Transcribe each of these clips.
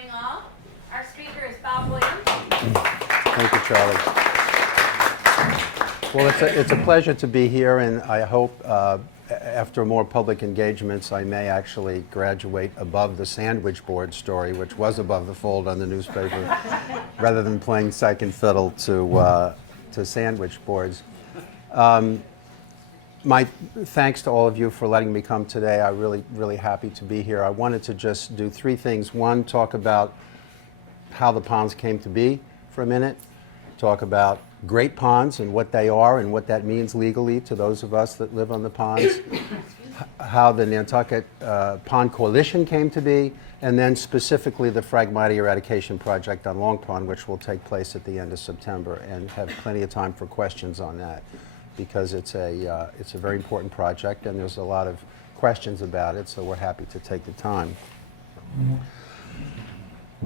morning, all. Our speaker is Bob Williams. Thank you, Charlie. Well, it's a pleasure to be here, and I hope after more public engagements, I may actually graduate above the sandwich board story, which was above the fold on the newspaper, rather than playing second fiddle to sandwich boards. My thanks to all of you for letting me come today. I'm really happy to be here. I wanted to just do three things. One, talk about how the ponds came to be for a minute, talk about great ponds and what they are and what that means legally to those of us that live on the ponds, how the Nantucket Pond Coalition came to be, and then specifically the Phragmite Eradication Project on Long Pond, which will take place at the end of September, and have plenty of time for questions on that, because it's a very important project and there's a lot of questions about it, so we're happy to take the time.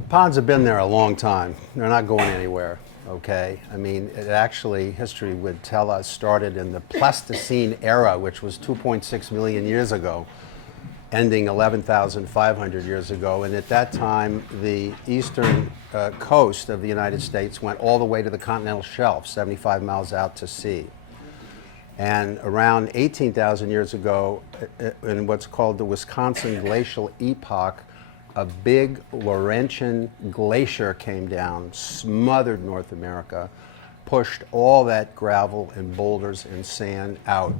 Ponds have been there a long time. They're not going anywhere, okay? I mean, it actually, history would tell us, started in the Pleistocene era, which was 2.6 million years ago, ending 11,500 years ago. And at that time, the eastern coast of the United States went all the way to the continental shelf, 75 miles out to sea. And around 18,000 years ago, in what's called the Wisconsin Glacial Epoch, a big Laurentian glacier came down, smothered North America, pushed all that gravel and boulders and sand out,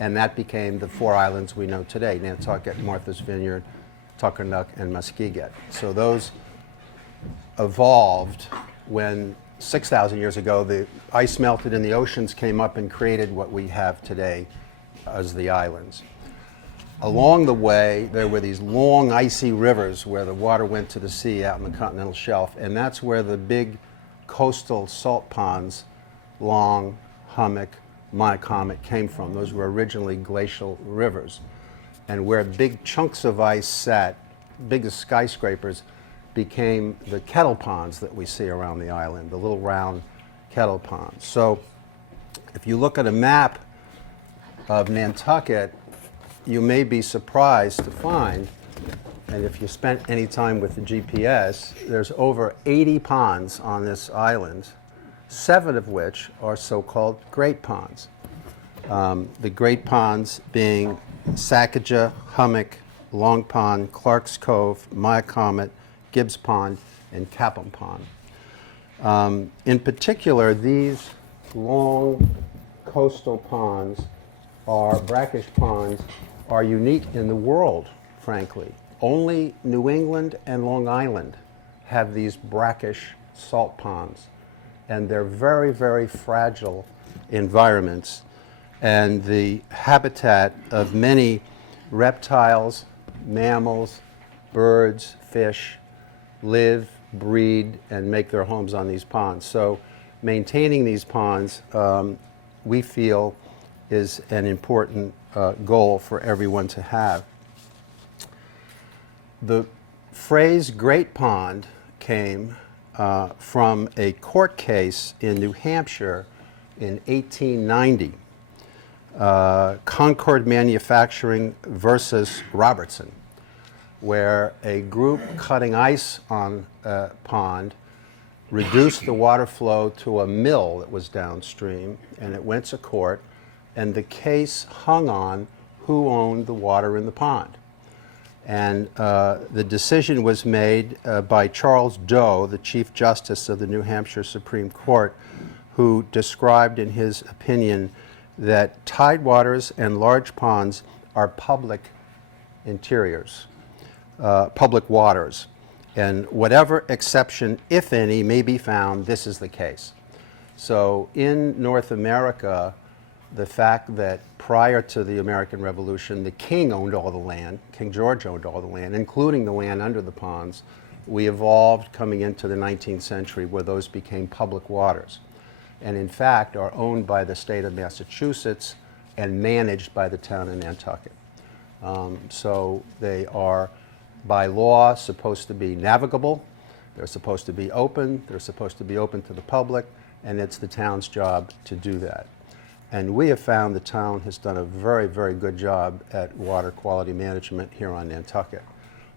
and that became the four islands we know today: Nantucket, Martha's Vineyard, Tuckernuck, and Muskeget. So those evolved when 6,000 years ago the ice melted and the oceans came up and created what we have today as the islands. Along the way, there were these long icy rivers where the water went to the sea out in the continental shelf, and that's where the big coastal salt ponds, Long, Hummock, Madaket, came from. Those were originally glacial rivers. And where big chunks of ice sat, big as skyscrapers, became the kettle ponds that we see around the island, the little round kettle ponds. So if you look at a map of Nantucket, you may be surprised to find, and if you spent any time with the GPS, there's over 80 ponds on this island, 7 of which are so-called great ponds. The great ponds being Sacajah, Hummock, Long Pond, Clark's Cove, Madaket, Gibbs Pond, and Capum Pond. In particular, these long coastal ponds, brackish ponds, are unique in the world, frankly. Only New England and Long Island have these brackish salt ponds, and they're very, very fragile environments, and the habitat of many reptiles, mammals, birds, fish live, breed, and make their homes on these ponds. So maintaining these ponds, we feel, is an important goal for everyone to have. The phrase Great Pond came from a court case in New Hampshire in 1890, Concord Manufacturing versus Robertson, where a group cutting ice on a pond reduced the water flow to a mill that was downstream, and it went to court, and the case hung on who owned the water in the pond. And the decision was made by Charles Doe, the Chief Justice of the New Hampshire Supreme Court, who described in his opinion that tidewaters and large ponds are public interiors, public waters. And whatever exception, if any, may be found, this is the case. So in North America, the fact that prior to the American Revolution, the king owned all the land, King George owned all the land, including the land under the ponds, we evolved coming into the 19th century where those became public waters, and in fact are owned by the state of Massachusetts and managed by the town of Nantucket. So they are, by law, supposed to be navigable, they're supposed to be open, they're supposed to be open to the public, and it's the town's job to do that. And we have found the town has done a very, very good job at water quality management here on Nantucket.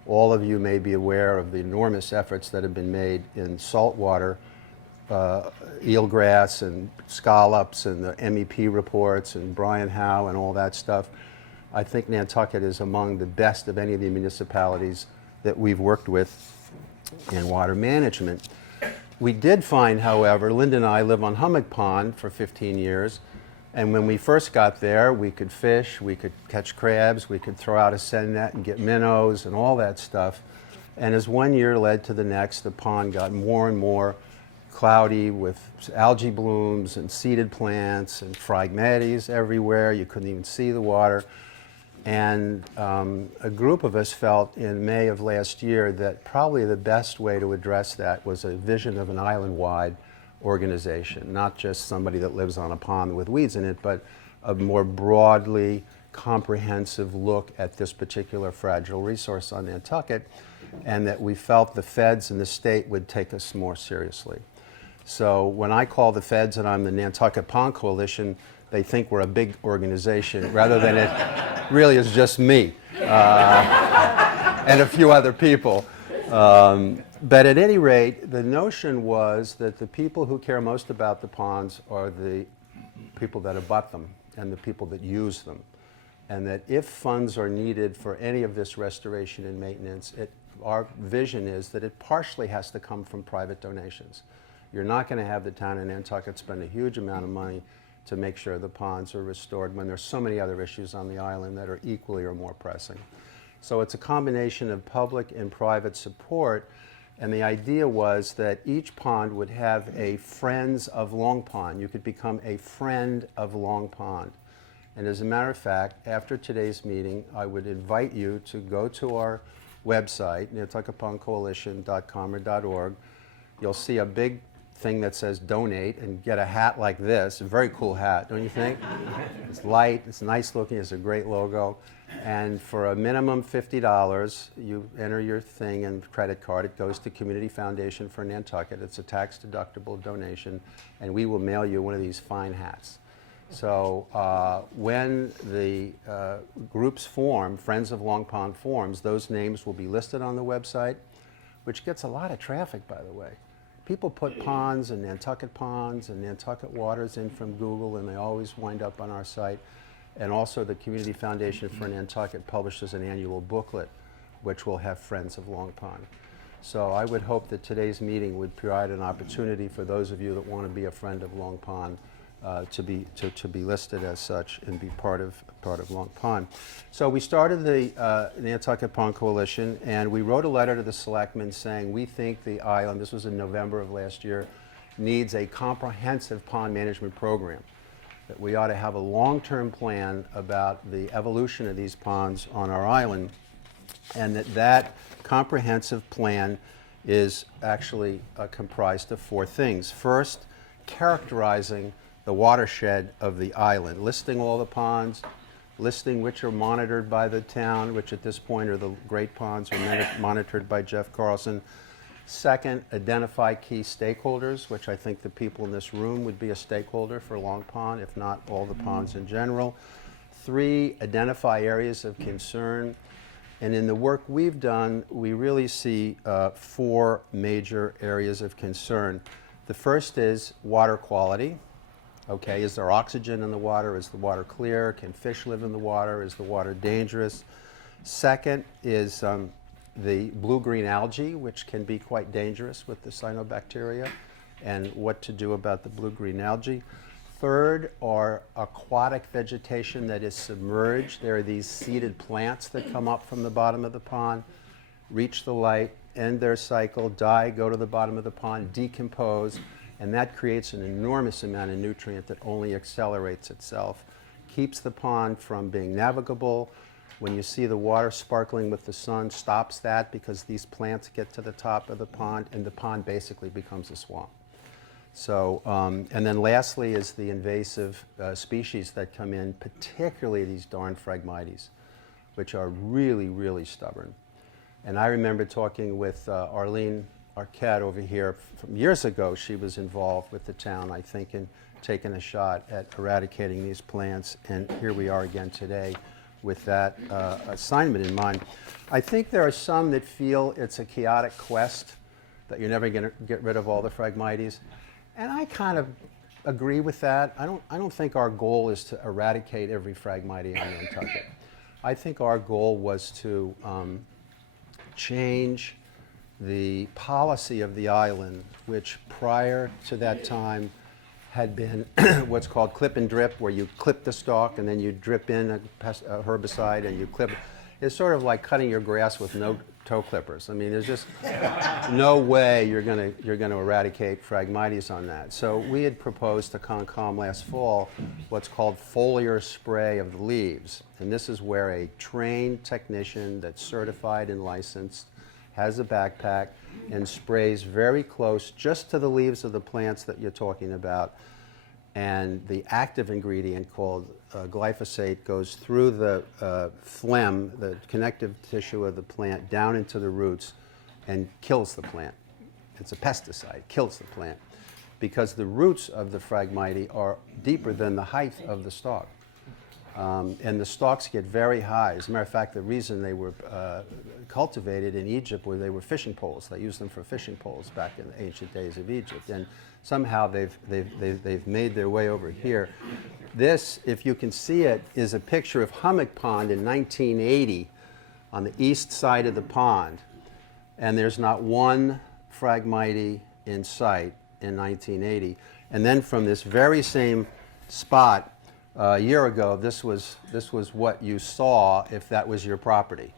All of you may be aware of the enormous efforts that have been made in saltwater, eelgrass and scallops and the MEP reports and Brian Howe and all that stuff. I think Nantucket is among the best of any of the municipalities that we've worked with in water management. We did find, however, Linda and I live on Hummock Pond for 15 years, and when we first got there, we could fish, we could catch crabs, we could throw out a send net and get minnows and all that stuff. And as one year led to the next, the pond got more and more cloudy with algae blooms and seeded plants and phragmites everywhere. You couldn't even see the water. And a group of us felt in May of last year that probably the best way to address that was a vision of an island-wide organization, not just somebody that lives on a pond with weeds in it, but a more broadly comprehensive look at this particular fragile resource on Nantucket, and that we felt the feds and the state would take us more seriously. So when I call the feds and I'm the Nantucket Pond Coalition, they think we're a big organization rather than it really is just me and a few other people. But at any rate, the notion was that the people who care most about the ponds are the people that abut them and the people that use them. And that if funds are needed for any of this restoration and maintenance, our vision is that it partially has to come from private donations. You're not going to have the town of Nantucket spend a huge amount of money to make sure the ponds are restored when there's so many other issues on the island that are equally or more pressing. So it's a combination of public and private support, and the idea was that each pond would have a Friends of Long Pond. You could become a friend of Long Pond. And as a matter of fact, after today's meeting, I would invite you to go to our website, nantucketpondcoalition.com or .org. You'll see a big thing that says donate and get a hat like this. A very cool hat, don't you think? It's light, it's nice looking, it's a great logo. And for a minimum $50, you enter your thing and credit card. It goes to Community Foundation for Nantucket. It's a tax-deductible donation, and we will mail you one of these fine hats. So when the groups form, Friends of Long Pond forms, those names will be listed on the website, which gets a lot of traffic, by the way. People put ponds and Nantucket waters in from Google, and they always wind up on our site. And also the Community Foundation for Nantucket publishes an annual booklet which will have Friends of Long Pond. So I would hope that today's meeting would provide an opportunity for those of you that want to be a friend of Long Pond to be listed as such and be part of Long Pond. So we started the Nantucket Pond Coalition, and we wrote a letter to the selectmen saying we think the island, this was in November of last year, needs a comprehensive pond management program. That we ought to have a long-term plan about the evolution of these ponds on our island, and that comprehensive plan is actually comprised of four things. First, characterizing the watershed of the island, listing all the ponds, listing which are monitored by the town, which at this point are the great ponds are monitored by Jeff Carlson. Second, identify key stakeholders, which I think the people in this room would be a stakeholder for Long Pond, if not all the ponds in general. Three, identify areas of concern. And in the work we've done, we really see four major areas of concern. The first is water quality. Okay, is there oxygen in the water? Is the water clear? Can fish live in the water? Is the water dangerous? Second is the blue-green algae, which can be quite dangerous with the cyanobacteria, and what to do about the blue-green algae. Third are aquatic vegetation that is submerged. There are these seeded plants that come up from the bottom of the pond, reach the light, end their cycle, die, go to the bottom of the pond, decompose, and that creates an enormous amount of nutrient that only accelerates itself, keeps the pond from being navigable. When you see the water sparkling with the sun, stops that because these plants get to the top of the pond, and the pond basically becomes a swamp. So, and then lastly is the invasive species that come in, particularly these darn phragmites, which are really, really stubborn. And I remember talking with Arlene Arquette over here from years ago. She was involved with the town, I think, in taking a shot at eradicating these plants, and here we are again today with that assignment in mind. I think there are some that feel it's a chaotic quest, that you're never going to get rid of all the Phragmites. And I kind of agree with that. I don't think our goal is to eradicate every Phragmite on Nantucket. I think our goal was to change the policy of the island, which prior to that time had been what's called clip and drip, where you clip the stalk and then you drip in a herbicide and you clip. It's sort of like cutting your grass with no toe clippers. I mean, there's just no way you're going to eradicate Phragmites on that. So we had proposed to CONCOM last fall what's called foliar spray of the leaves. And this is where a trained technician that's certified and licensed has a backpack and sprays very close just to the leaves of the plants that you're talking about. And the active ingredient called glyphosate goes through the phlegm, the connective tissue of the plant, down into the roots and kills the plant. It's a pesticide, kills the plant, because the roots of the Phragmite are deeper than the height of the stalk. And the stalks get very high. As a matter of fact, the reason they were cultivated in Egypt were they were fishing poles. They used them for fishing poles back in the ancient days of Egypt. And somehow they've made their way over here. This, if you can see it, is a picture of Hummock Pond in 1980 on the east side of the pond. And there's not one Phragmite in sight in 1980. And then from this very same spot, a year ago, this was what you saw if that was your property.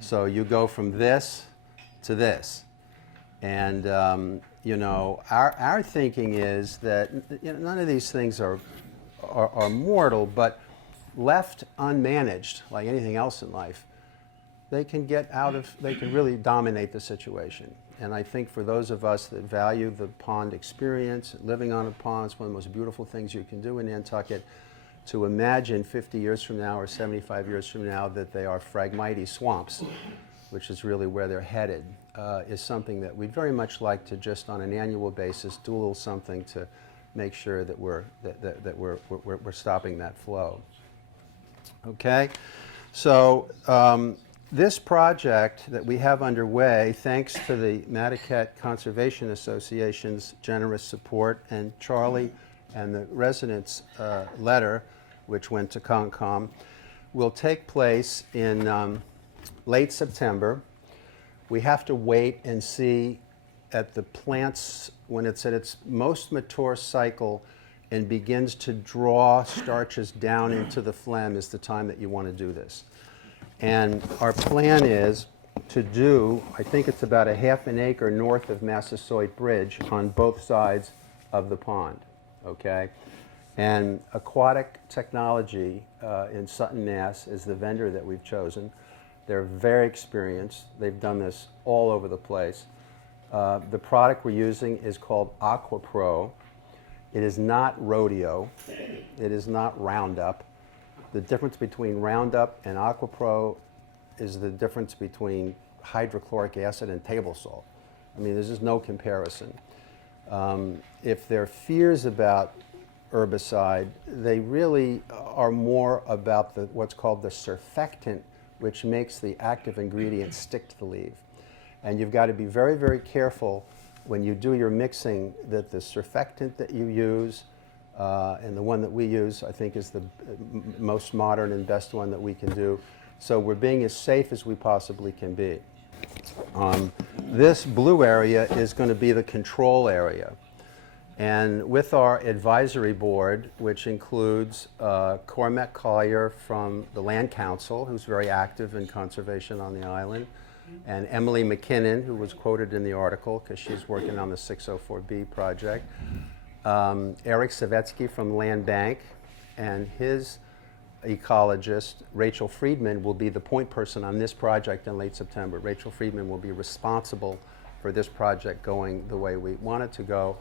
So you go from this to this. And you know, our thinking is that none of these things are mortal, but left unmanaged, like anything else in life, they can really dominate the situation. And I think for those of us that value the pond experience, living on a pond is one of the most beautiful things you can do in Nantucket. To imagine 50 years from now or 75 years from now that they are Phragmite swamps, which is really where they're headed, is something that we'd very much like to just on an annual basis do a little something to make sure that we're stopping that flow. Okay, so this project that we have underway, thanks to the Madaket Conservation Association's generous support and Charlie and the residents' letter, which went to CONCOM, will take place in late September. We have to wait and see at the plants when it's at its most mature cycle and begins to draw starches down into the phlegm is the time that you want to do this. And our plan is to do, I think it's about a half an acre north of Massasoit Bridge on both sides of the pond. Okay, and Aquatic Technology in Sutton, Mass. Is the vendor that we've chosen. They're very experienced. They've done this all over the place. The product we're using is called AquaPro. It is not rodeo. It is not Roundup. The difference between Roundup and AquaPro is the difference between hydrochloric acid and table salt. I mean, there's just no comparison. If there are fears about herbicide, they really are more about what's called the surfactant, which makes the active ingredient stick to the leaf. And you've got to be very, very careful when you do your mixing that the surfactant that you use, and the one that we use, I think is the most modern and best one that we can do. So we're being as safe as we possibly can be. This blue area is going to be the control area. And with our advisory board, which includes Cormac Collier from the Land Council, who's very active in conservation on the island, and Emily McKinnon, who was quoted in the article because she's working on the 604B project, Eric Savetsky from Land Bank, and his ecologist, Rachel Friedman, will be the point person on this project in late September. Rachel Friedman will be responsible for this project going the way we want it to go.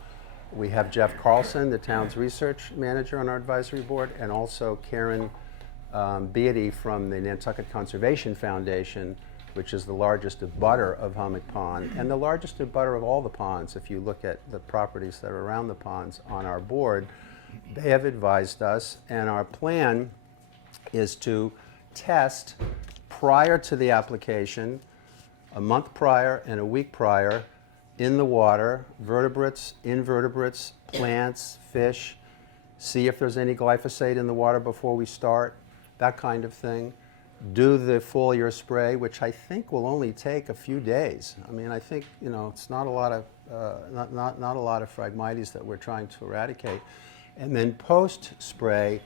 We have Jeff Carlson, the town's research manager on our advisory board, and also Karen Beatty from the Nantucket Conservation Foundation, which is the largest abutter of Hummock Pond and the largest abutter of all the ponds. If you look at the properties that are around the ponds on our board, they have advised us, and our plan is to test prior to the application, a month prior and a week prior, in the water, vertebrates, invertebrates, plants, fish, see if there's any glyphosate in the water before we start, that kind of thing. Do the foliar spray, which I think will only take a few days. I mean, I think, you know, it's not a lot of not a lot of Phragmites that we're trying to eradicate. And then post-spray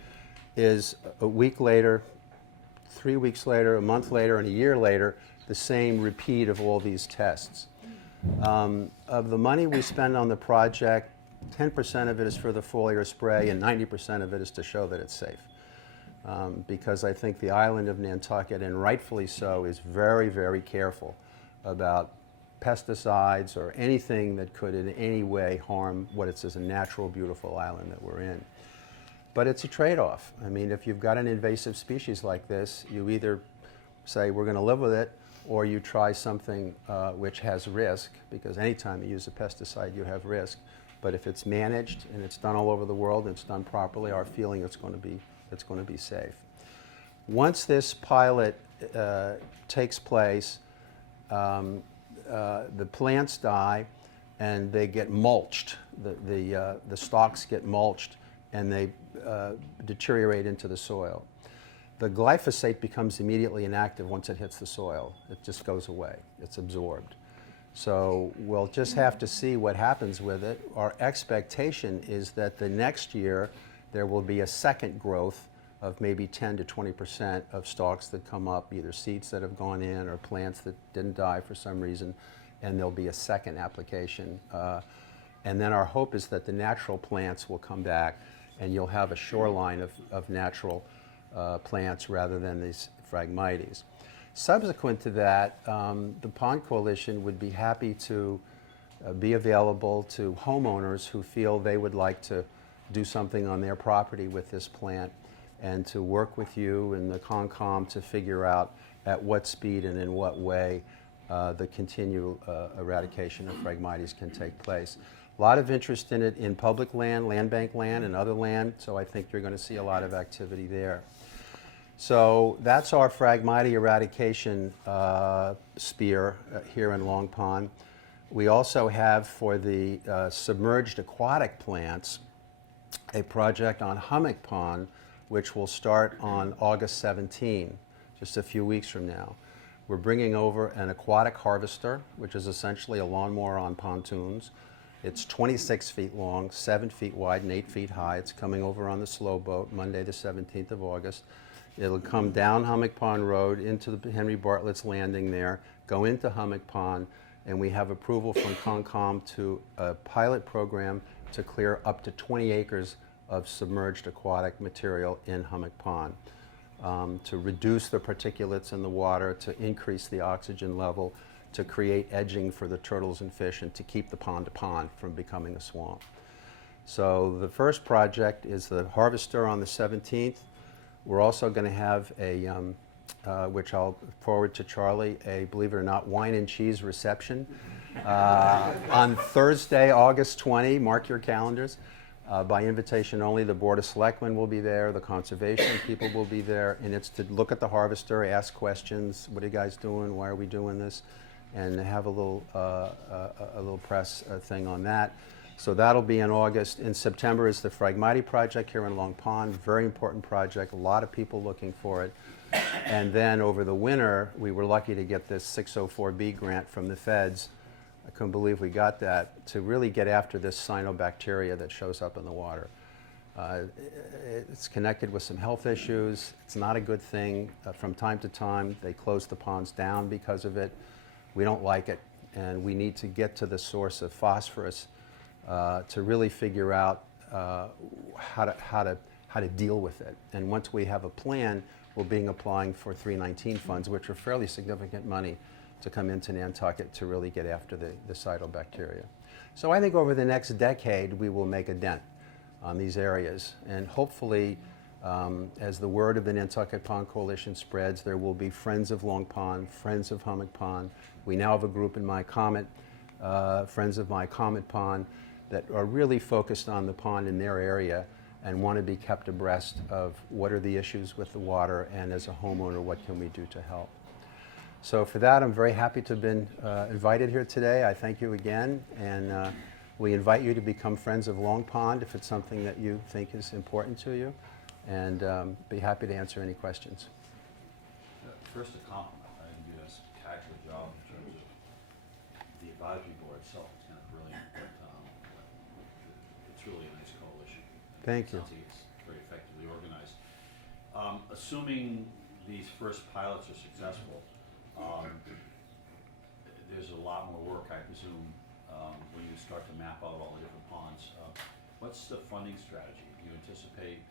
is a week later, 3 weeks later, a month later, and a year later, the same repeat of all these tests. Of the money we spend on the project, 10% of it is for the foliar spray and 90% of it is to show that it's safe. Because I think the island of Nantucket, and rightfully so, is very, very careful about pesticides or anything that could in any way harm what it is a natural, beautiful island that we're in. But it's a trade-off. I mean, if you've got an invasive species like this, you either say we're going to live with it, or you try something which has risk, because anytime you use a pesticide, you have risk. But if it's managed and it's done all over the world and it's done properly, our feeling it's going to be safe. Once this pilot takes place, the plants die and they get mulched. The stalks get mulched and they deteriorate into the soil. The glyphosate becomes immediately inactive once it hits the soil. It just goes away. It's absorbed. So we'll just have to see what happens with it. Our expectation is that the next year there will be a second growth of maybe 10 to 20% of stalks that come up, either seeds that have gone in or plants that didn't die for some reason, and there'll be a second application. And then our hope is that the natural plants will come back and you'll have a shoreline of natural plants rather than these Phragmites. Subsequent to that, the Pond Coalition would be happy to be available to homeowners who feel they would like to do something on their property with this plant, and to work with you and the CONCOM to figure out at what speed and in what way the continual eradication of Phragmites can take place. A lot of interest in it in public land, land bank land, and other land, so I think you're going to see a lot of activity there. So that's our Phragmite eradication spear here in Long Pond. We also have, for the submerged aquatic plants, a project on Hummock Pond, which will start on August 17, just a few weeks from now. We're bringing over an aquatic harvester, which is essentially a lawnmower on pontoons. It's 26 feet long, 7 feet wide, and 8 feet high. It's coming over on the slow boat Monday the 17th of August. It'll come down Hummock Pond Road into the Henry Bartlett's Landing there, go into Hummock Pond, and we have approval from CONCOM to a pilot program to clear up to 20 acres of submerged aquatic material in Hummock Pond to reduce the particulates in the water, to increase the oxygen level, to create edging for the turtles and fish, and to keep the pond to pond from becoming a swamp. So the first project is the harvester on the 17th. We're also going to have a, which I'll forward to Charlie, a, believe it or not, wine and cheese reception on Thursday, August 20. Mark your calendars. By invitation only. The Board of Selectmen will be there, the conservation people will be there, and it's to look at the harvester, ask questions. What are you guys doing? Why are we doing this? And have a little press thing on that. So that'll be in August. In September is the Phragmite project here in Long Pond. Very important project. A lot of people looking for it. And then over the winter, we were lucky to get this 604B grant from the feds. I couldn't believe we got that, to really get after this cyanobacteria that shows up in the water. It's connected with some health issues. It's not a good thing. From time to time, they close the ponds down because of it. We don't like it, and we need to get to the source of phosphorus to really figure out how to deal with it. And once we have a plan, we'll be applying for 319 funds, which are fairly significant money to come into Nantucket to really get after the cyanobacteria. So I think over the next decade, we will make a dent on these areas. And hopefully, as the word of the Nantucket Pond Coalition spreads, there will be Friends of Long Pond, Friends of Hummock Pond. We now have a group in my Comet, Friends of my Comet Pond, that are really focused on the pond in their area and want to be kept abreast of what are the issues with the water, and as a homeowner, what can we do to help. So for that, I'm very happy to have been invited here today. I thank you again, and we invite you to become friends of Long Pond if it's something that you think is important to you, and be happy to answer any questions. First, a compliment. I think you did a spectacular job in terms of the advisory board itself. It's kind of brilliant, but it's really a nice coalition. Thank you. I think it's very effectively organized. Assuming these first pilots are successful, there's a lot more work, I presume, when you start to map out all the different ponds. What's the funding strategy? Do you anticipate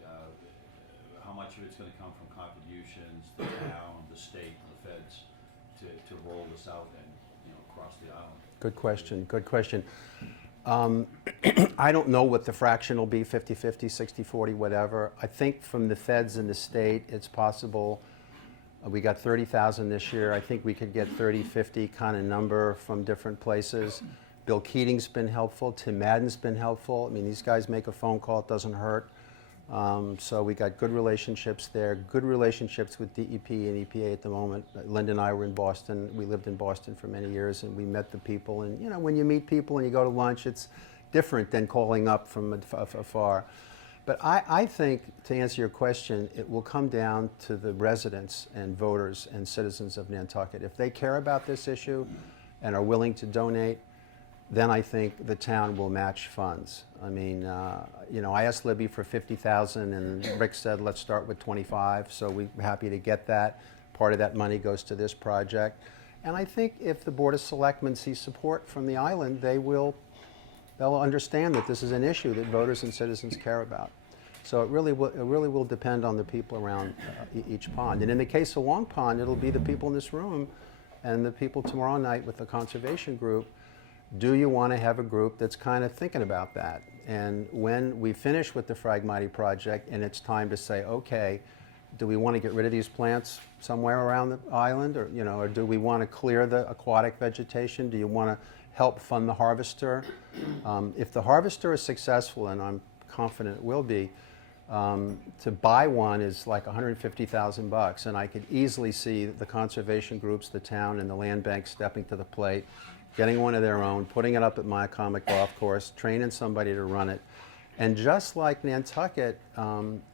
how much of it's going to come from contributions, the town, the state, the feds, to roll this out and across the island? Good question. Good question. I don't know what the fraction will be, 50-50, 60-40, whatever. I think from the feds and the state, it's possible. We got 30,000 this year. I think we could get 30, 50 kind of number from different places. Bill Keating's been helpful. Tim Madden's been helpful. I mean, these guys make a phone call. It doesn't hurt. So we got good relationships there. Good relationships with DEP and EPA at the moment. Linda and I were in Boston. We lived in Boston for many years, and we met the people. And when you meet people and you go to lunch, it's different than calling up from afar. But I think, to answer your question, it will come down to the residents and voters and citizens of Nantucket. If they care about this issue and are willing to donate, then I think the town will match funds. I mean, I asked Libby for 50,000, and Rick said, let's start with 25. So we're happy to get that. Part of that money goes to this project. And I think if the Board of Selectmen see support from the island, they'll understand that this is an issue that voters and citizens care about. So it really will depend on the people around each pond. And in the case of Long Pond, it'll be the people in this room and the people tomorrow night with the conservation group. Do you want to have a group that's kind of thinking about that? And when we finish with the Phragmite project and it's time to say, okay, do we want to get rid of these plants somewhere around the island, or do we want to clear the aquatic vegetation? Do you want to help fund the harvester? If the harvester is successful, and I'm confident it will be, to buy one is like $150,000, and I could easily see the conservation groups, the town, and the land bank stepping to the plate, getting one of their own, putting it up at Madaket Golf Course, training somebody to run it. And just like Nantucket,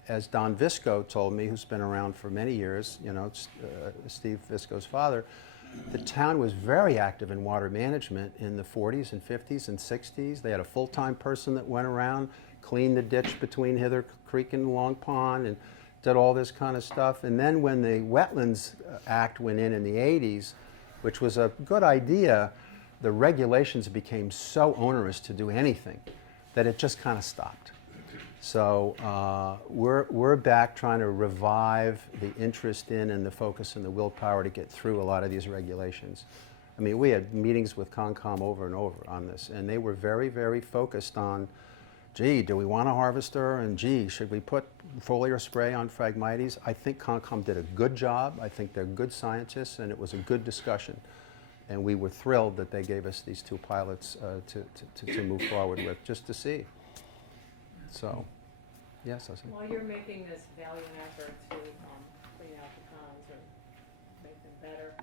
as Don Visco told me, who's been around for many years, Steve Visco's father, the town was very active in water management in the 40s and 50s and 60s. They had a full-time person that went around, cleaned the ditch between Hither Creek and Long Pond, and did all this kind of stuff. And then when the Wetlands Act went in the 80s, which was a good idea, the regulations became so onerous to do anything that it just kind of stopped. So we're back trying to revive the interest in and the focus and the willpower to get through a lot of these regulations. I mean, we had meetings with Concom over and over on this, and they were very, very focused on, gee, do we want a harvester? And gee, should we put foliar spray on Phragmites? I think Concom did a good job. I think they're good scientists, and it was a good discussion. And we were thrilled that they gave us these two pilots to move forward with, just to see. So, yes, I see. While you're making this valiant effort to clean out the ponds or make them better,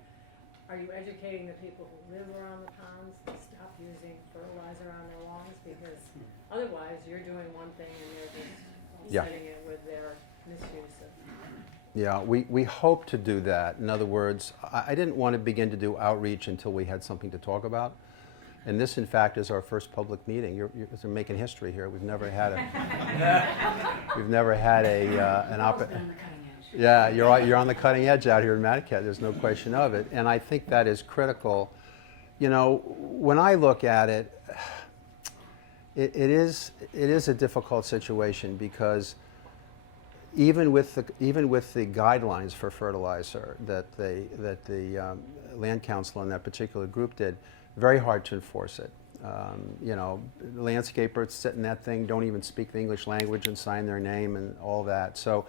are you educating the people who live around the ponds to stop using fertilizer on their lawns? Because otherwise, you're doing one thing and they're just setting it with their misuse of. Yeah, we hope to do that. In other words, I didn't want to begin to do outreach until we had something to talk about. And this, in fact, is our first public meeting. You're making history here. We've never had an Yeah, you're on the cutting edge out here in Madaket. There's no question of it. And I think that is critical. When I look at it, it is a difficult situation, because even with the guidelines for fertilizer that the land council and that particular group did, very hard to enforce it. Landscapers sit in that thing, don't even speak the English language and sign their name and all that. So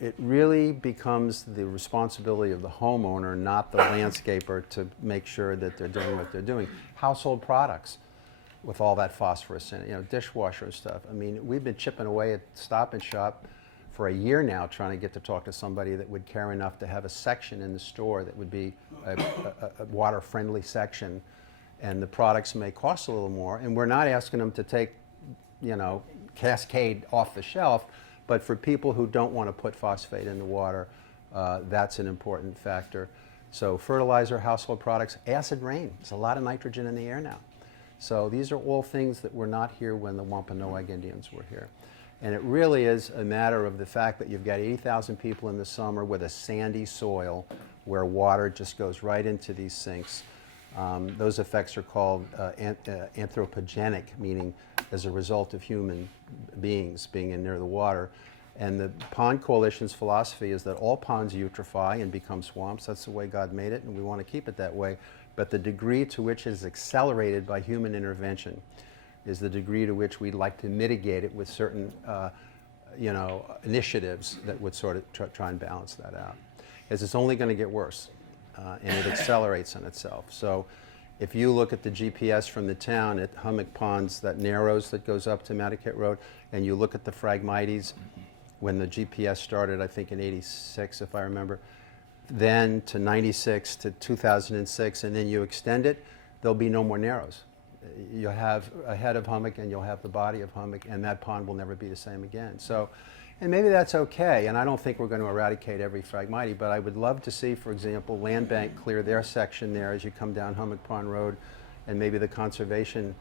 it really becomes the responsibility of the homeowner, not the landscaper, to make sure that they're doing what they're doing. Household products. with all that phosphorus in it, you know, dishwasher and stuff. I mean, we've been chipping away at Stop and Shop for a year now trying to get to talk to somebody that would care enough to have a section in the store that would be a water-friendly section, and the products may cost a little more, and we're not asking them to take, you know, Cascade off the shelf, but for people who don't want to put phosphate in the water, that's an important factor. So fertilizer, household products, acid rain. There's a lot of nitrogen in the air now. So these are all things that were not here when the Wampanoag Indians were here. And it really is a matter of the fact that you've got 80,000 people in the summer with a sandy soil where water just goes right into these sinks. Those effects are called anthropogenic, meaning as a result of human beings being in near the water. And the Pond Coalition's philosophy is that all ponds eutrophy and become swamps. That's the way God made it, and we want to keep it that way. But the degree to which it is accelerated by human intervention is the degree to which we'd like to mitigate it with certain you know, initiatives that would sort of try and balance that out. As it's only going to get worse, and it accelerates on itself. So if you look at the GPS from the town at Hummock Ponds, that narrows that goes up to Madaket Road, and you look at the Phragmites, when the GPS started, I think in '86, if I remember, then to '96 to 2006, and then you extend it, there'll be no more narrows. You'll have a head of Hummock and you'll have the body of Hummock, and that pond will never be the same again. So, and maybe that's okay, and I don't think we're going to eradicate every Phragmite, but I would love to see, for example, Land Bank clear their section there as you come down Hummock Pond Road, and maybe the conservation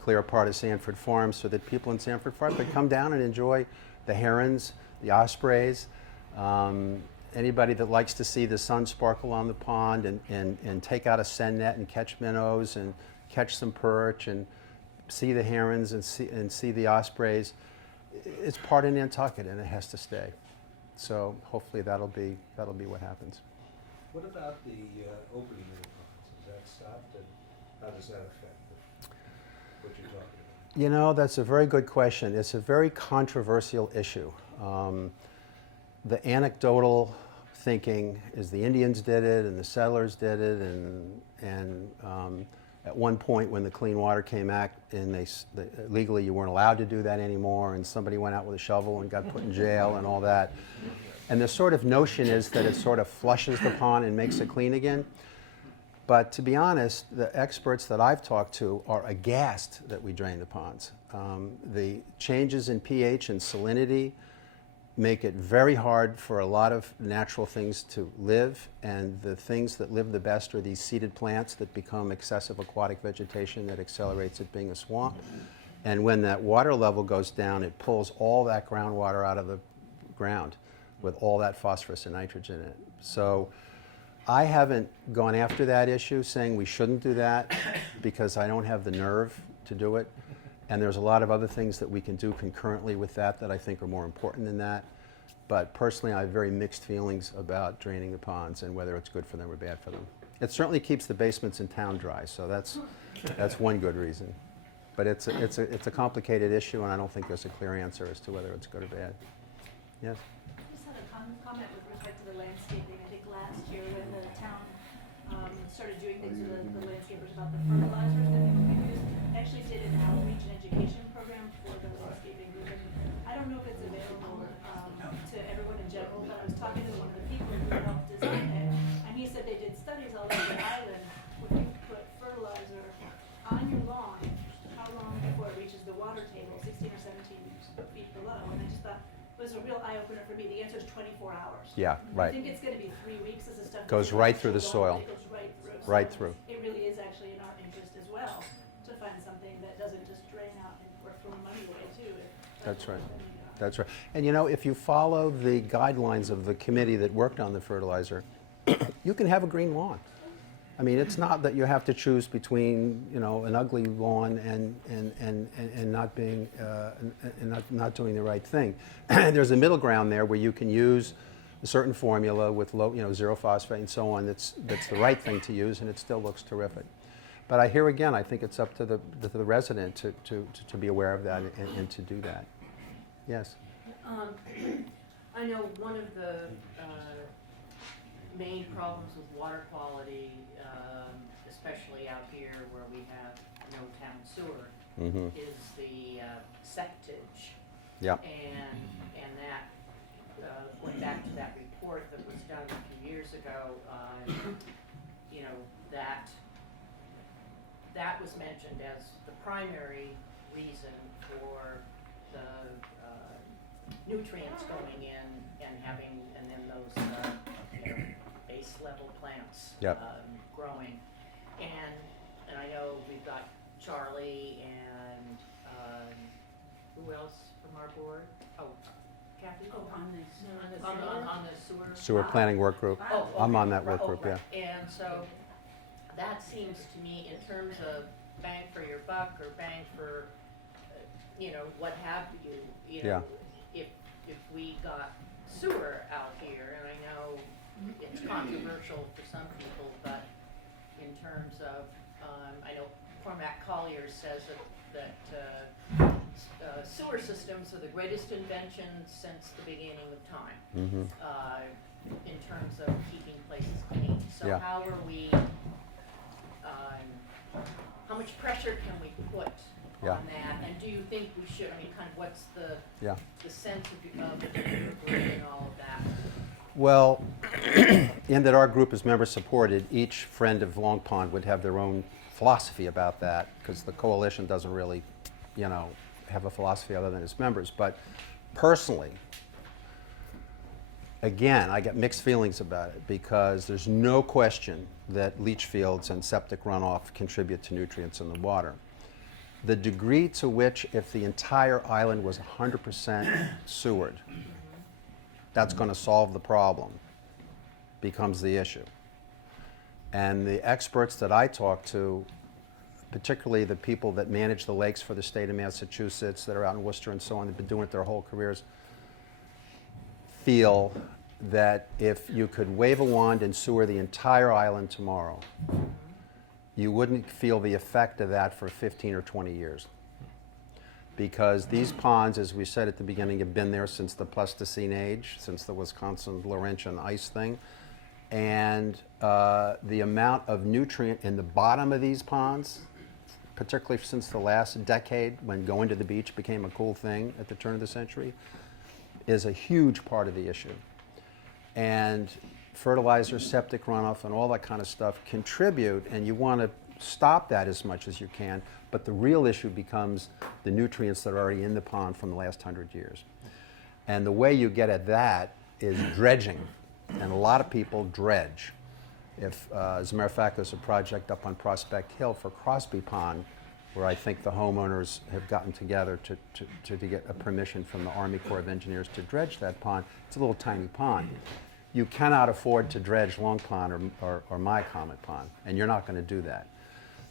clear a part of Sanford Farm so that people in Sanford Farm could come down and enjoy the herons, the ospreys, anybody that likes to see the sun sparkle on the pond and take out a send net and catch minnows and catch some perch and see the herons and see the ospreys. It's part of Nantucket and it has to stay. So hopefully that'll be what happens. What about the opening of the ponds? Is that stopped, and how does that affect what you're talking about? You know, that's a very good question. It's a very controversial issue. The anecdotal thinking is the Indians did it and the settlers did it, and at one point when the Clean Water Came Act, and legally you weren't allowed to do that anymore, and somebody went out with a shovel and got put in jail and all that. And the sort of notion is that it sort of flushes the pond and makes it clean again. But to be honest, the experts that I've talked to are aghast that we drain the ponds. The changes in pH and salinity make it very hard for a lot of natural things to live, and the things that live the best are these seeded plants that become excessive aquatic vegetation that accelerates it being a swamp. And when that water level goes down, it pulls all that groundwater out of the ground with all that phosphorus and nitrogen in it. So I haven't gone after that issue saying we shouldn't do that because I don't have the nerve to do it. And there's a lot of other things that we can do concurrently with that I think are more important than that. But personally, I have very mixed feelings about draining the ponds and whether it's good for them or bad for them. It certainly keeps the basements in town dry, so that's one good reason. But it's a complicated issue, and I don't think there's a clear answer as to whether it's good or bad. Yes? I just had a comment with respect to the landscaping. I think last year when the town started doing things with the landscapers about the fertilizers that people can use, they actually did an outreach and education program for the landscaping group. And I don't know if it's available to everyone in general, but I was talking to one of the people who helped design it, and he said they did studies all over the island where you put fertilizer on your lawn, how long before it reaches the water table, 16 or 17 feet below. And I just thought it was a real eye-opener for me. The answer is 24 hours. Yeah, right. I think it's going to be 3 weeks as the stuff Goes right through the soil. It goes right through. Right So through. It really is actually in our interest as well to find something that doesn't just drain out and we're throwing money away too. That's right. That's right. And you know, if you follow the guidelines of the committee that worked on the fertilizer, you can have a green lawn. I mean, it's not that you have to choose between, you know, an ugly lawn and not being and not doing the right thing. There's a middle ground there where you can use a certain formula with low, you know, zero phosphate and so on. That's the right thing to use, and it still looks terrific. But I hear again, I think it's up to the resident to be aware of that and to do that. Yes. I know one of the main problems with water quality, especially out here where we have no town sewer, is the septage. Yeah. And that, going back to that report that was done a few years ago, you know, that was mentioned as the primary reason for the nutrients going in and having, and then those, you know, base level plants Yep. growing. And I know we've got Charlie and who else from our board? Oh, Kathy? Oh, on the On the sewer? Sewer planning work group. Oh, I'm okay. on that work Oh, group, yeah. right. And so that seems to me, in terms of bang for your buck or bang for, you know, what have you, you know, if we got sewer out here, and I know it's controversial for some people, but in terms of, I know Cormac Collier says that sewer systems are the greatest invention since the beginning of time, in terms of keeping places clean. So Yeah. how are we, how much pressure can we put Yeah. on that? And do you think we should, I mean, kind of what's the Yeah. sense of the group and all of that? Well, in that our group is member supported, each friend of Long Pond would have their own philosophy about that, because the coalition doesn't really, you know, have a philosophy other than its members. But personally, again, I get mixed feelings about it, because there's no question that leach fields and septic runoff contribute to nutrients in the water. The degree to which, if the entire island was 100% sewered, that's going to solve the problem, becomes the issue. And the experts that I talk to, particularly the people that manage the lakes for the state of Massachusetts, that are out in Worcester and so on, they've been doing it their whole careers, feel that if you could wave a wand and sewer the entire island tomorrow, you wouldn't feel the effect of that for 15 or 20 years. Because these ponds, as we said at the beginning, have been there since the Pleistocene age, since the Wisconsin Laurentian ice thing. And the amount of nutrient in the bottom of these ponds, particularly since the last decade, when going to the beach became a cool thing at the turn of the century, is a huge part of the issue. And fertilizer, septic runoff, and all that kind of stuff contribute, and you want to stop that as much as you can. But the real issue becomes the nutrients that are already in the pond from the last 100 years. And the way you get at that is dredging. And a lot of people dredge. If, as a matter of fact, there's a project up on Prospect Hill for Crosby Pond, where I think the homeowners have gotten together to get a permission from the Army Corps of Engineers to dredge that pond. It's a little tiny pond. You cannot afford to dredge Long Pond or My Comet Pond, and you're not going to do that.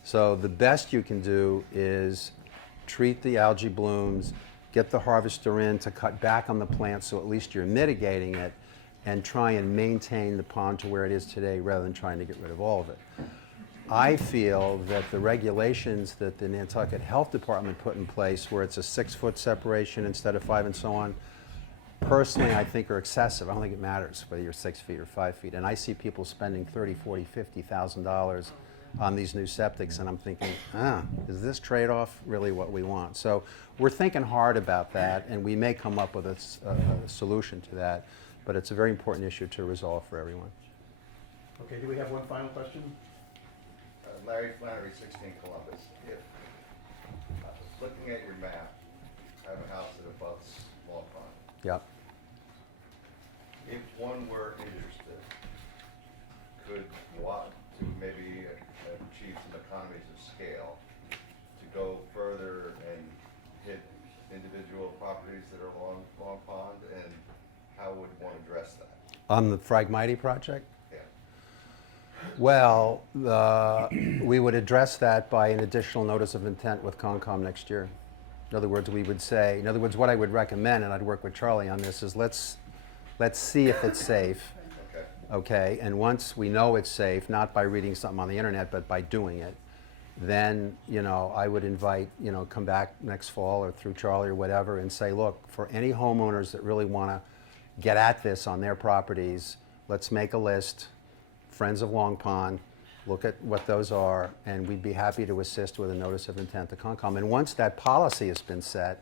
So the best you can do is treat the algae blooms, get the harvester in to cut back on the plants so at least you're mitigating it, and try and maintain the pond to where it is today rather than trying to get rid of all of it. I feel that the regulations that the Nantucket Health Department put in place, where it's a 6-foot separation instead of 5 and so on, personally I think are excessive. I don't think it matters whether you're 6 feet or 5 feet. And I see people spending $30,000, $40,000, $50,000 on these new septics, and I'm thinking, is this trade-off really what we want? So we're thinking hard about that, and we may come up with a solution to that, but it's a very important issue to resolve for everyone. Okay, do we have one final question? Larry Flannery, 16 Columbus. If, looking at your map, I have a house that abuts Long Pond. Yep. If one were interested, could want to maybe achieve some economies of scale to go further and hit individual properties that are along Long Pond, and how would one address that? On the Phragmite project? Yeah. Well, we would address that by an additional notice of intent with Concom next year. In other words, we would say, in other words, what I would recommend, and I'd work with Charlie on this, is let's see if it's safe. Okay. Okay, and once we know it's safe, not by reading something on the internet, but by doing it, then, you know, I would invite, you know, come back next fall or through Charlie or whatever and say, look, for any homeowners that really want to get at this on their properties, let's make a list, Friends of Long Pond, look at what those are, and we'd be happy to assist with a notice of intent to Concom. And once that policy has been set,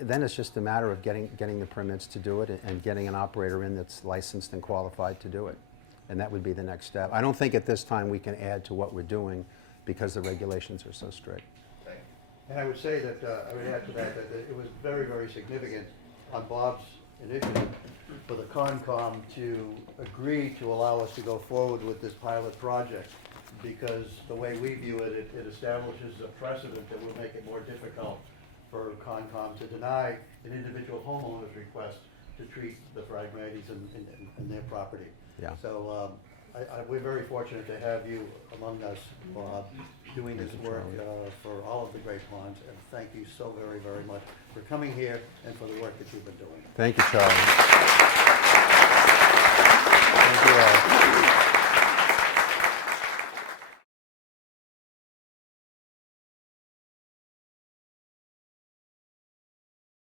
then it's just a matter of getting the permits to do it and getting an operator in that's licensed and qualified to do it. And that would be the next step. I don't think at this time we can add to what we're doing because the regulations are so strict. Thank you. And I would say that, I would add to that, that it was very, very significant on Bob's initiative for the Concom to agree to allow us to go forward with this pilot project. Because the way we view it, it establishes a precedent that will make it more difficult for Concom to deny an individual homeowner's request to treat the Phragmites in their property. Yeah. So we're very fortunate to have you among us, Bob, doing this work for all of the Great Ponds. And thank you so very, very much for coming here and for the work that you've been doing. Thank you, Charlie.